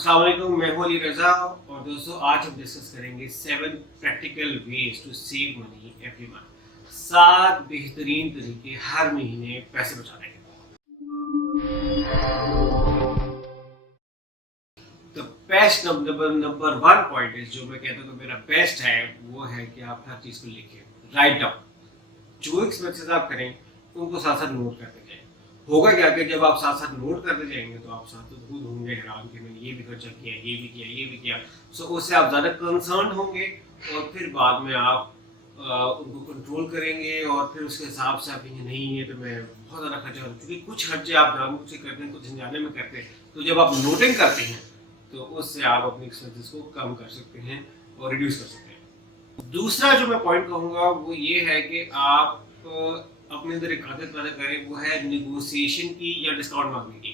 अस्सलाम वालेकुम, मैं हूं अली रज़ा और दोस्तों आज हम डिस्कस करेंगे 7 practical ways to save money every month. 7 बेहतरीन तरीके हर महीने पैसे बचाने के। तो बेस्ट नंबर 1 पॉइंट है जो मैं कहता हूँ मेरा बेस्ट है, वो है कि आप हर चीज़ को लिखें, राइट डाउन। जो एक्सपेंसेस आप करें उनको साथ साथ नोट करते जाएं। होगा क्या कि जब आप साथ साथ नोट करते जाएंगे तो आप साथ साथ खुद होंगे हैरान कि मैंने ये भी खर्चा किया, ये भी किया, ये भी किया। सो उससे आप ज़्यादा कंसर्न होंगे और फिर बाद में आप उनको कंट्रोल करेंगे और फिर उसके हिसाब से आप कहेंगे नहीं ये तो मैं बहुत ज़्यादा खर्चा करूँ, क्योंकि कुछ खर्चे आप जानबूझ से करते हैं, कुछ अनजाने में करते हैं। तो जब आप नोटिंग करते हैं तो उससे आप अपने एक्सपेंसेस को कम कर सकते हैं और रिड्यूस कर सकते हैं। दूसरा जो मैं पॉइंट कहूँगा वो ये है कि आप अपने अंदर एक आदत पैदा करें, वो है निगोशिएशन की या डिस्काउंट मांगने की।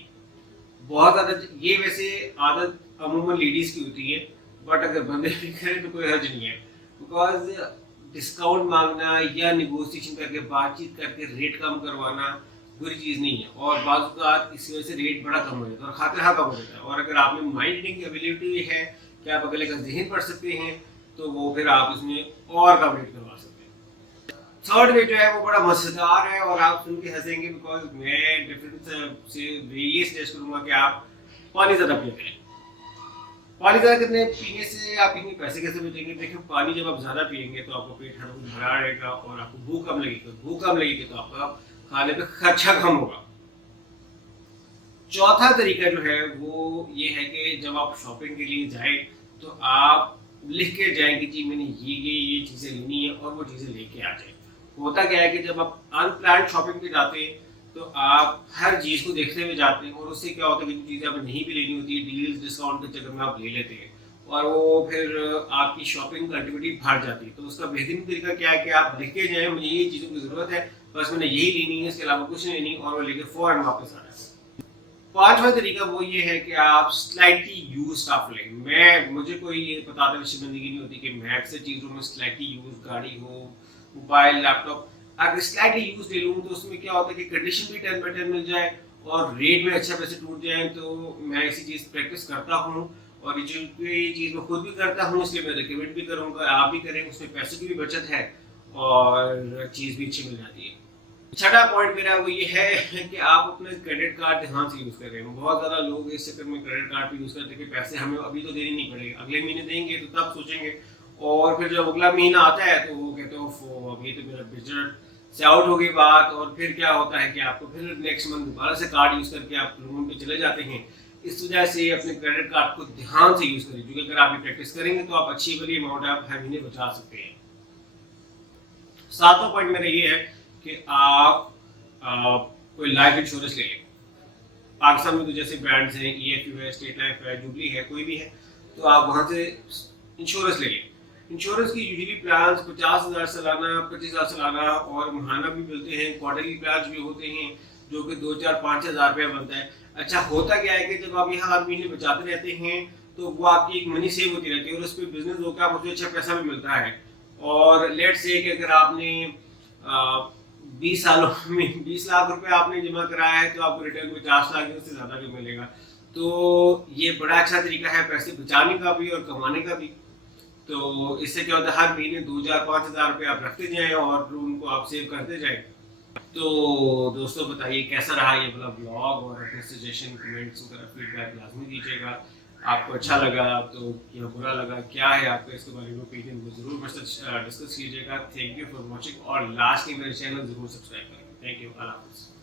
बहुत ज़्यादा ये वैसे आदत अमूमन लेडीज़ की होती है, बट अगर बंदे भी करें तो कोई हर्ज नहीं है, बिकॉज डिस्काउंट मांगना या निगोशिएशन करके बातचीत करके रेट कम करवाना बुरी चीज़ नहीं है, और बाज़ इस वजह से रेट बड़ा कम हो जाता है और खातिर कम हो जाता है। और अगर आप में माइंड रीडिंग की एबिलिटी है कि आप अगले का जहन पढ़ सकते हैं तो वो फिर आप इसमें और कम रेट करवा सकते हैं। थर्ड वे जो है वो बड़ा मज़ेदार है और आप सुन के हंसेंगे, बिकॉज मैं डिफरेंट से ये सजेस्ट करूँगा कि आप पानी ज़्यादा पिया करें। पानी ज़्यादा कितने पीने से आप इतने पैसे कैसे बचेंगे? देखिए, पानी जब आप ज़्यादा पिएंगे तो आपका पेट हर वक्त भरा रहेगा और आपको भूख कम लगेगी। भूख कम लगेगी तो आपका खाने पे खर्चा कम होगा। चौथा तरीका जो है वो ये है कि जब आप शॉपिंग के लिए जाएं तो आप लिख के जाएं कि जी मैंने ये चीज़ें लेनी है और वो चीज़ें लेके आ जाएं। होता क्या है कि जब आप अनप्लान्ड शॉपिंग पे जाते हैं तो आप हर चीज़ को देखते हुए जाते हैं और उससे क्या होता है कि जो चीज़ें आपने नहीं भी लेनी होती है, डील्स डिस्काउंट के चक्कर में आप ले लेते हैं और वो फिर आपकी शॉपिंग कंटिन्यूटी बढ़ जाती है। तो उसका बेहतरीन तरीका क्या है कि आप लिख के जाएं मुझे ये चीज़ों की ज़रूरत है, बस मैंने यही लेनी है, इसके अलावा कुछ नहीं लेनी, और वो लेके फ़ौरन वापस आ जाए। पांचवा तरीका वो ये है कि आप स्लाइटली यूज स्टफ लें। मुझे कोई ये बताते ज़िंदगी नहीं होती कि मैं अक्सर चीज़ों में स्लाइटली यूज, गाड़ी हो, मोबाइल, लैपटॉप, अगर स्लाइटली यूज ले लूँ तो उसमें क्या होता है कि कंडीशन भी 10/10 मिल जाए और रेट में अच्छा पैसे टूट जाए। तो मैं ऐसी चीज़ प्रैक्टिस करता हूँ और ये चीज़ मैं खुद भी करता हूँ, इसलिए मैं रिकमेंड भी करूँगा आप भी करें। उसमें पैसों की भी बचत है और चीज़ भी अच्छी मिल जाती है। छठा पॉइंट मेरा वो ये है कि आप अपने क्रेडिट कार्ड ध्यान से यूज़ करें। बहुत ज़्यादा लोग इस चक्कर में क्रेडिट कार्ड पे यूज़ करते हैं कि पैसे हमें अभी तो देने नहीं पड़ेंगे, अगले महीने देंगे तो तब सोचेंगे, और फिर जब अगला महीना आता है तो वो कहते हो अभी तो मेरा बजट से आउट हो गई बात, और फिर क्या होता है कि आपको फिर नेक्स्ट मंथ दोबारा से कार्ड यूज़ करके आप लोन पे चले जाते हैं। इस वजह से अपने क्रेडिट कार्ड को ध्यान से यूज़ करें, क्योंकि अगर आप ये प्रैक्टिस करेंगे तो आप अच्छी वाली अमाउंट आप हर महीने बचा सकते हैं। सातवां पॉइंट मेरा ये है कि आप कोई लाइफ इंश्योरेंस ले लें। पाकिस्तान में तो जैसे ब्रांड्स हैं, EFU है, स्टेट लाइफ है, जुबली है, कोई भी है, तो आप वहाँ से इंश्योरेंस ले लें। इंश्योरेंस की यूजुअली प्लान 50,000 सालाना, 25,000 सालाना और महाना भी मिलते हैं, क्वार्टरली प्लान भी होते हैं जो कि 2-4-5,000 रुपया बनता है। अच्छा, होता क्या है कि जब आप यहाँ हर महीने बचाते रहते हैं तो वो आपकी एक मनी सेव होती रहती है और उस पर बिजनेस होकर आपको जो अच्छा पैसा भी मिलता है। और लेट्स से कि अगर आपने 20 सालों में 20 लाख रुपए आपने जमा कराया है तो आपको रिटर्न 50 लाख उससे ज़्यादा भी मिलेगा। तो ये बड़ा अच्छा तरीका है पैसे बचाने का भी और कमाने का भी। तो इससे क्या होता है, हर महीने 2,000-5,000 रुपये आप रखते जाएं और उनको आप सेव करते जाएं। तो दोस्तों बताइए कैसा रहा ये वाला ब्लॉग, और अपने सजेशन, कमेंट्स वगैरह फीडबैक लाजमी दीजिएगा। आपको अच्छा लगा तो या बुरा लगा, क्या है आपका इसके बारे में ओपिनियन, वो ज़रूर मेरे साथ डिस्कस कीजिएगा। थैंक यू फॉर वॉचिंग और लास्ट में मेरे चैनल ज़रूर सब्सक्राइब करें। थैंक यू, अल्लाह हाफ़िज़।